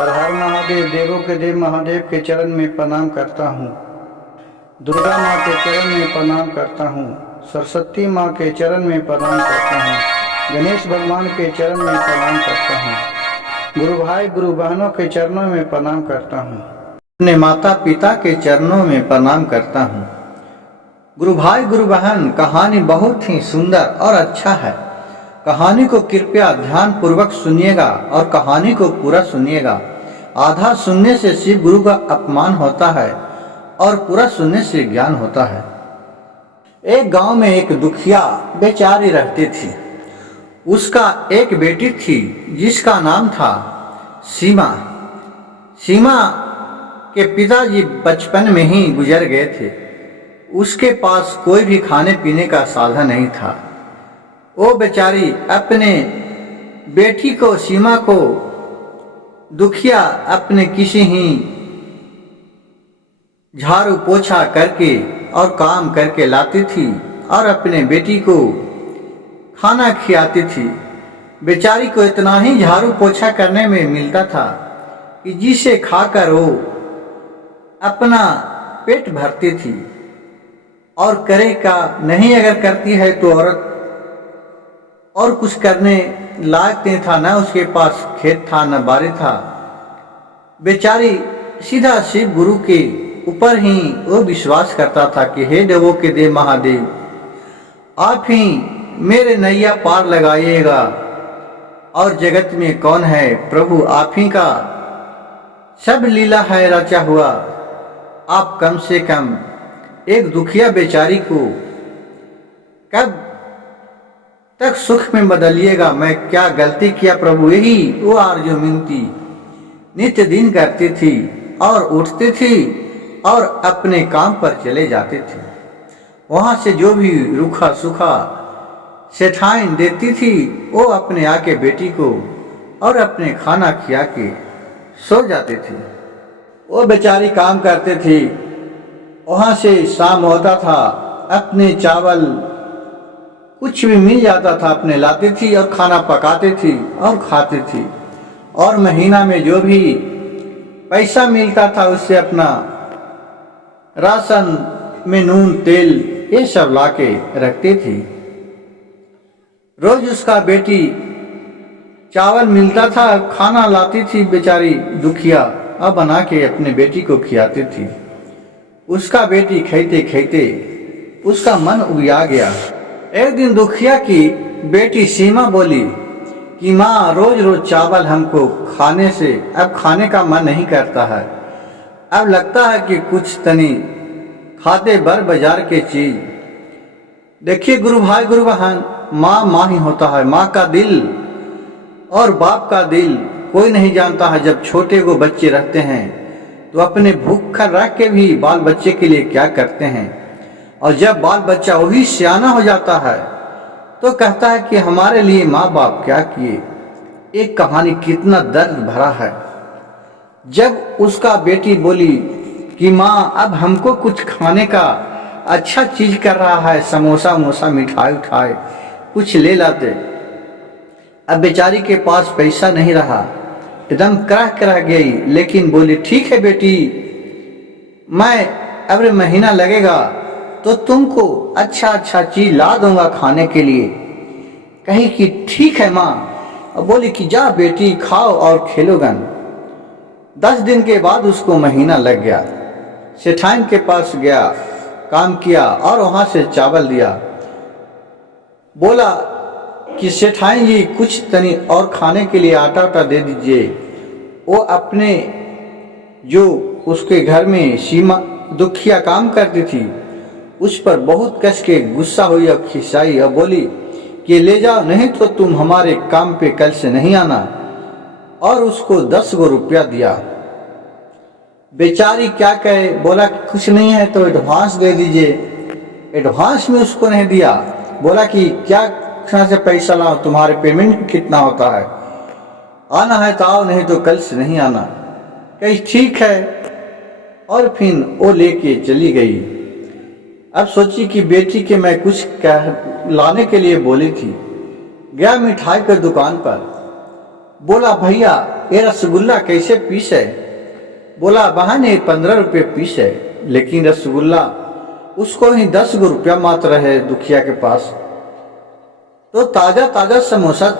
हर हर महादेव, देवों के देव महादेव के चरण में प्रणाम करता हूँ। दुर्गा माँ के चरण में प्रणाम करता हूँ। सरस्वती माँ के चरण में प्रणाम करता हूँ। गणेश भगवान के चरण में प्रणाम करता हूँ। गुरु भाई गुरु बहनों के चरणों में प्रणाम करता हूँ। अपने माता पिता के चरणों में प्रणाम करता हूँ। गुरु भाई गुरु बहन, कहानी बहुत ही सुंदर और अच्छा है। कहानी को कृपया ध्यान पूर्वक सुनिएगा और कहानी को पूरा सुनिएगा। आधा सुनने से शिव गुरु का अपमान होता है और पूरा सुनने से ज्ञान होता है। एक गांव में एक दुखिया बेचारी रहती थी। उसका एक बेटी थी जिसका नाम था सीमा। सीमा के पिताजी बचपन में ही गुजर गए थे। उसके पास कोई भी खाने पीने का साधन नहीं था। वो बेचारी अपने बेटी को, सीमा को, दुखिया अपने किसी ही झाड़ू पोछा करके और काम करके लाती थी और अपने बेटी को खाना खिलाती थी। बेचारी को इतना ही झाड़ू पोछा करने में मिलता था कि जिसे खाकर वो अपना पेट भरती थी। और करे का नहीं, अगर करती है तो औरत और कुछ करने लायक नहीं था। न उसके पास खेत था न बाड़ी था। बेचारी सीधा शिव गुरु के ऊपर ही वो विश्वास करता था कि हे देवों के देव महादेव, आप ही मेरे नैया पार लगाइएगा और जगत में कौन है प्रभु, आप ही का सब लीला है रचा हुआ। आप कम से कम एक दुखिया बेचारी को कब तक सुख में बदलिएगा। मैं क्या गलती किया प्रभु, यही वो आरज़ू मिनती नित्य दिन करती थी और उठती थी और अपने काम पर चले जाते थे। वहां से जो भी रूखा सूखा सेठाइन देती थी वो अपने आके बेटी को और अपने खाना खिला के सो जाते थे। वो बेचारी काम करते थे। वहां से शाम होता था, अपने चावल कुछ भी मिल जाता था अपने लाती थी और खाना पकाती थी और खाती थी। और महीना में जो भी पैसा मिलता था उससे अपना राशन में नून तेल ये सब लाके रखती थी। रोज उसका बेटी चावल मिलता था, खाना लाती थी बेचारी दुखिया और बना के अपने बेटी को खिलाती थी। उसका बेटी खाते खाते उसका मन उबिया गया। एक दिन दुखिया की बेटी सीमा बोली कि माँ, रोज रोज चावल हमको खाने से अब खाने का मन नहीं करता है। अब लगता है कि कुछ तनी खाते बर बाजार के चीज। देखिए गुरु भाई गुरु बहन, माँ माँ ही होता है। माँ का दिल और बाप का दिल कोई नहीं जानता है। जब छोटे को बच्चे रहते हैं तो अपने भूख रख के भी बाल बच्चे के लिए क्या करते हैं। और जब बाल बच्चा वही सियाना हो जाता है तो कहता है कि हमारे लिए माँ बाप क्या किए। एक कहानी कितना दर्द भरा है। जब उसका बेटी बोली कि माँ, अब हमको कुछ खाने का अच्छा चीज कर रहा है, समोसा मोसा मिठाई उठाई कुछ ले लाते। अब बेचारी के पास पैसा नहीं रहा, एकदम करह गई। लेकिन बोली ठीक है बेटी, मैं अगले महीना लगेगा तो तुमको अच्छा अच्छा चीज ला दूंगा खाने के लिए। कही कि ठीक है माँ। और बोली कि जा बेटी, खाओ और खेलोगन। 10 दिन के बाद उसको महीना लग गया। सेठाइन के पास गया, काम किया और वहां से चावल दिया। बोला कि सेठाइन जी, कुछ तनी और खाने के लिए आटा उटा दे दीजिए। वो अपने जो उसके घर में सीमा दुखिया काम करती थी उस पर बहुत कस के गुस्सा हुई और खिसाई और बोली कि ले जाओ, नहीं तो तुम हमारे काम पे कल से नहीं आना। और उसको 10 गो रुपया दिया। बेचारी क्या कहे, बोला कुछ नहीं है तो एडवांस दे दीजिए। एडवांस में उसको नहीं दिया। बोला कि क्या कहाँ से पैसा लाओ, तुम्हारे पेमेंट कितना होता है, आना है तो आओ, नहीं तो कल से नहीं आना। कही ठीक है। और फिर वो लेके चली गई। अब सोची कि बेटी के मैं कुछ लाने के लिए बोली थी। गया मिठाई की दुकान पर। बोला भैया ये रसगुल्ला कैसे पीस है? बोला बहन ये 15 रुपये पीस है, लेकिन रसगुल्ला उसको ही 10 रुपया मात्र है दुखिया के पास। तो ताजा ताजा समोसा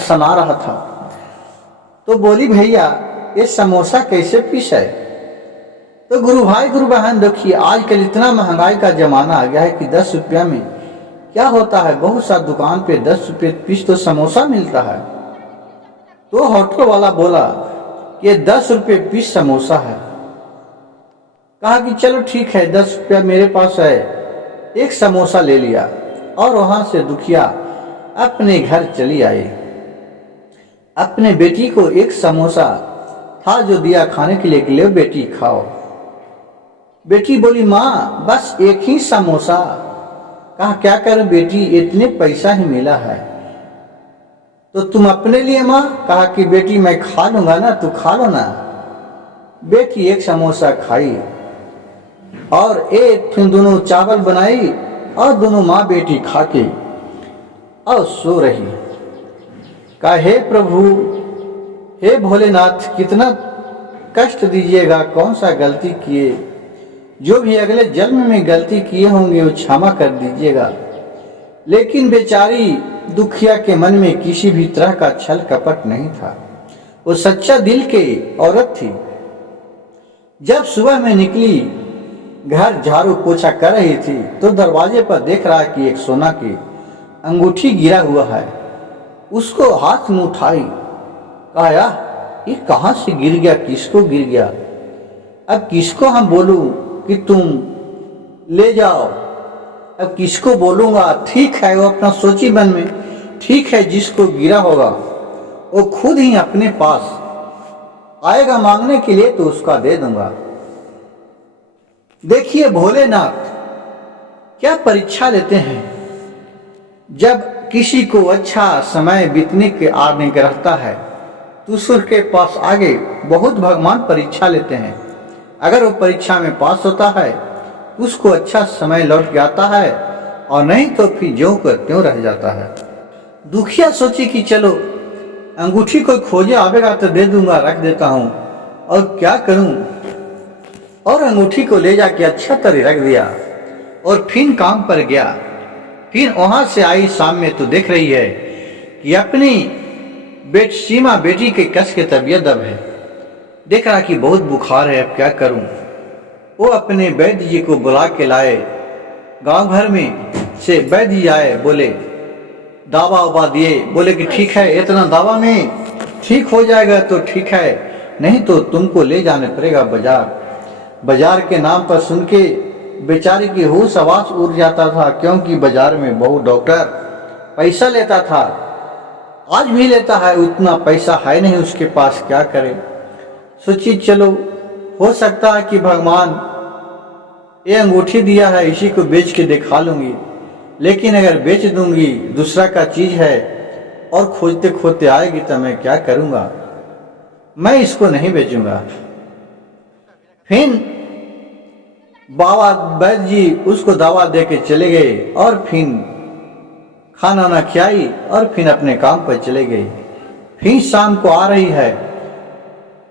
सना रहा था। तो बोली भैया ये समोसा कैसे पीस है? तो गुरु भाई गुरु बहन देखिए, आजकल इतना महंगाई का जमाना आ गया है कि 10 रुपया में क्या होता है, बहुत सा दुकान पे 10 रुपये पीस तो समोसा मिलता है। तो होटल वाला बोला कि 10 रुपये पीस समोसा है। कहा कि चलो ठीक है 10 रुपया मेरे पास है। एक समोसा ले लिया और वहां से दुखिया अपने घर चली आई। अपने बेटी को एक समोसा था जो दिया खाने के लिए कि ले बेटी खाओ। बेटी बोली माँ बस एक ही समोसा। कहा क्या करूं बेटी, इतने पैसा ही मिला है। तो तुम अपने लिए माँ? कहा कि बेटी मैं खा लूंगा ना, तू खा लो ना। बेटी एक समोसा खाई और एक फिर दोनों चावल बनाई और दोनों माँ बेटी खा के और सो रही। कहा हे प्रभु, हे भोलेनाथ, कितना कष्ट दीजिएगा, कौन सा गलती किए, जो भी अगले जन्म में गलती किए होंगे वो क्षमा कर दीजिएगा। लेकिन बेचारी दुखिया के मन में किसी भी तरह का छल कपट नहीं था। वो सच्चा दिल की औरत थी। जब सुबह में निकली, घर झाड़ू पोछा कर रही थी तो दरवाजे पर देख रहा कि एक सोना की अंगूठी गिरा हुआ है। उसको हाथ में उठाई, कहा ये कहां से गिर गया, किसको गिर गया? अब किसको हम बोलूं कि तुम ले जाओ, अब किसको बोलूंगा? ठीक है, वो अपना सोची मन में, ठीक है जिसको गिरा होगा वो खुद ही अपने पास आएगा मांगने के लिए तो उसका दे दूंगा। देखिए भोलेनाथ क्या परीक्षा लेते हैं। जब किसी को अच्छा समय बीतने के आने के रहता है तो उसके पास आगे बहुत भगवान परीक्षा लेते हैं। अगर वो परीक्षा में पास होता है उसको अच्छा समय लौट के आता है, और नहीं तो फिर ज्यों कर त्यों रह जाता है। दुखिया सोची कि चलो अंगूठी कोई खोजे आवेगा तो दे दूंगा, रख देता हूं, और क्या करूं। और अंगूठी को ले जाके अच्छा तरह रख दिया और फिर काम पर गया। फिर वहां से आई शाम में तो देख रही है कि अपनी सीमा बेटी के कस के तबीयत दब है। देख रहा कि बहुत बुखार है, अब क्या करूं। वो अपने वैद्य जी को बुला के लाए। गांव भर में से वैद्य जी आए, बोले दावा उबा दिए, बोले कि ठीक है इतना दावा में ठीक हो जाएगा तो ठीक है, नहीं तो तुमको ले जाने पड़ेगा बाजार। बाजार के नाम पर सुन के बेचारी की होश आवास उड़ जाता था, क्योंकि बाजार में बहुत डॉक्टर पैसा लेता था, आज भी लेता है, उतना पैसा है नहीं उसके पास, क्या करे। सोची चलो हो सकता है कि भगवान ये अंगूठी दिया है इसी को बेच के दिखा लूंगी, लेकिन अगर बेच दूंगी दूसरा का चीज है और खोजते खोजते आएगी तो मैं क्या करूंगा, मैं इसको नहीं बेचूंगा। फिर बाबा वैद्य जी उसको दवा दे के चले गए और फिर खाना ना खिलाई और फिर अपने काम पर चले गए। फिर शाम को आ रही है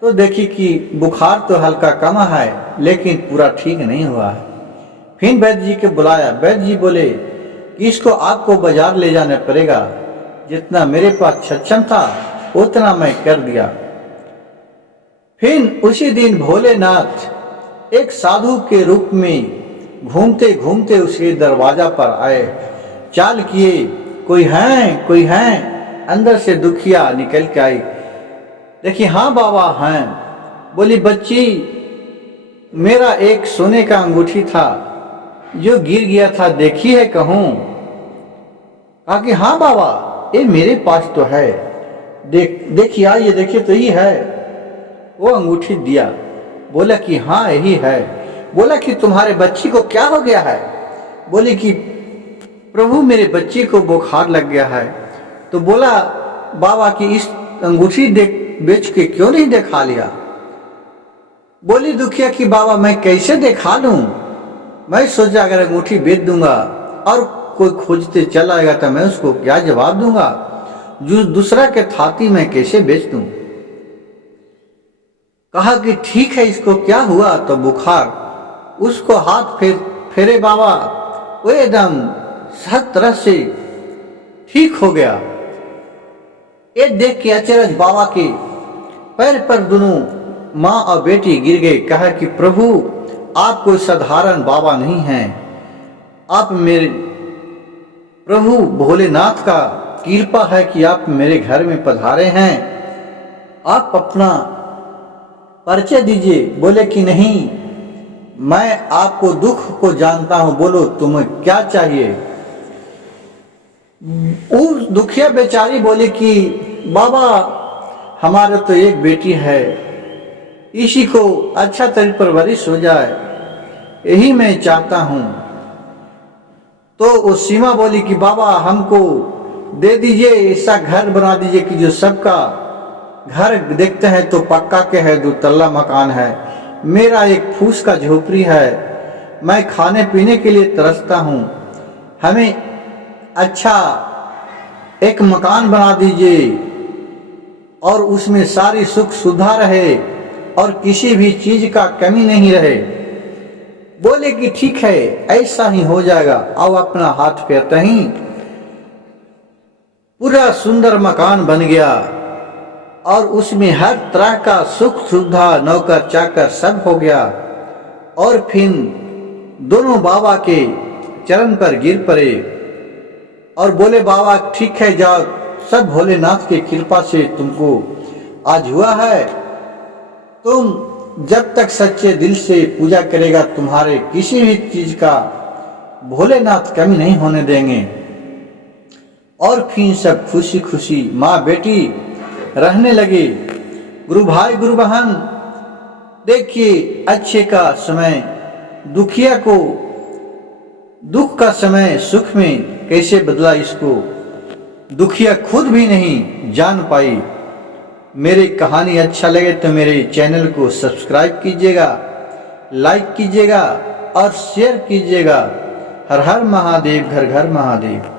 तो देखी कि बुखार तो हल्का कम है लेकिन पूरा ठीक नहीं हुआ है। फिर वैद्य जी के बुलाया। वैद्य जी बोले कि इसको आपको बाजार ले जाना पड़ेगा, जितना मेरे पास सक्षम था उतना मैं कर दिया। फिर उसी दिन भोलेनाथ एक साधु के रूप में घूमते घूमते उसके दरवाजा पर आए। चाल किए कोई है कोई है, अंदर से दुखिया निकल के आई। देखिए हाँ बाबा हैं। बोली बच्ची मेरा एक सोने का अंगूठी था जो गिर गया था, देखी है कहूं? कहा कि हाँ बाबा ये मेरे पास तो है, देखिए आइए देखिए तो ये है। वो अंगूठी दिया, बोला कि हाँ यही है। बोला कि तुम्हारे बच्ची को क्या हो गया है? बोली कि प्रभु मेरे बच्चे को बुखार लग गया है। तो बोला बाबा कि इस अंगूठी बेच के क्यों नहीं दिखा लिया? बोली दुखिया कि बाबा मैं कैसे दिखा लूं, मैं सोचा अगर अंगूठी बेच दूंगा और कोई खोजते चला आएगा तो मैं उसको क्या जवाब दूंगा। जो दूसरा के थाती में कैसे बेच दूं। कहा कि ठीक है, इसको क्या हुआ? तो बुखार उसको हाथ फेरे बाबा, वो एकदम हर तरह से ठीक हो गया। ये देख के अचरज बाबा के पैर पर दोनों माँ और बेटी गिर गए। कहा कि प्रभु, आप कोई साधारण बाबा नहीं हैं, आप मेरे प्रभु भोलेनाथ का कृपा है कि आप मेरे घर में पधारे हैं। आप अपना परिचय दीजिए। बोले कि नहीं, मैं आपको दुख को जानता हूं, बोलो तुम्हें क्या चाहिए। उस दुखिया बेचारी बोली कि बाबा, हमारा तो एक बेटी है, इसी को अच्छा तरह परवरिश हो जाए, यही मैं चाहता हूं। तो उस सीमा बोली कि बाबा, हमको दे दीजिए, ऐसा घर बना दीजिए कि जो सबका घर देखते हैं तो पक्का के है, 2 तल्ला मकान है, मेरा एक फूस का झोपड़ी है, मैं खाने पीने के लिए तरसता हूँ, हमें अच्छा एक मकान बना दीजिए और उसमें सारी सुख सुविधा रहे और किसी भी चीज का कमी नहीं रहे। बोले कि ठीक है, ऐसा ही हो जाएगा। आओ अपना हाथ फेरते ही पूरा सुंदर मकान बन गया और उसमें हर तरह का सुख सुविधा, नौकर चाकर सब हो गया। और फिर दोनों बाबा के चरण पर गिर पड़े और बोले, बाबा ठीक है, जाओ, सब भोलेनाथ की कृपा से तुमको आज हुआ है, तुम जब तक सच्चे दिल से पूजा करेगा, तुम्हारे किसी भी चीज का भोलेनाथ कमी नहीं होने देंगे। और फिर सब खुशी खुशी माँ बेटी रहने लगे। गुरु भाई गुरु बहन, देखिए अच्छे का समय दुखिया को, दुख का समय सुख में कैसे बदला, इसको दुखिया खुद भी नहीं जान पाई। मेरी कहानी अच्छा लगे तो मेरे चैनल को सब्सक्राइब कीजिएगा, लाइक कीजिएगा और शेयर कीजिएगा। हर हर महादेव, घर घर महादेव।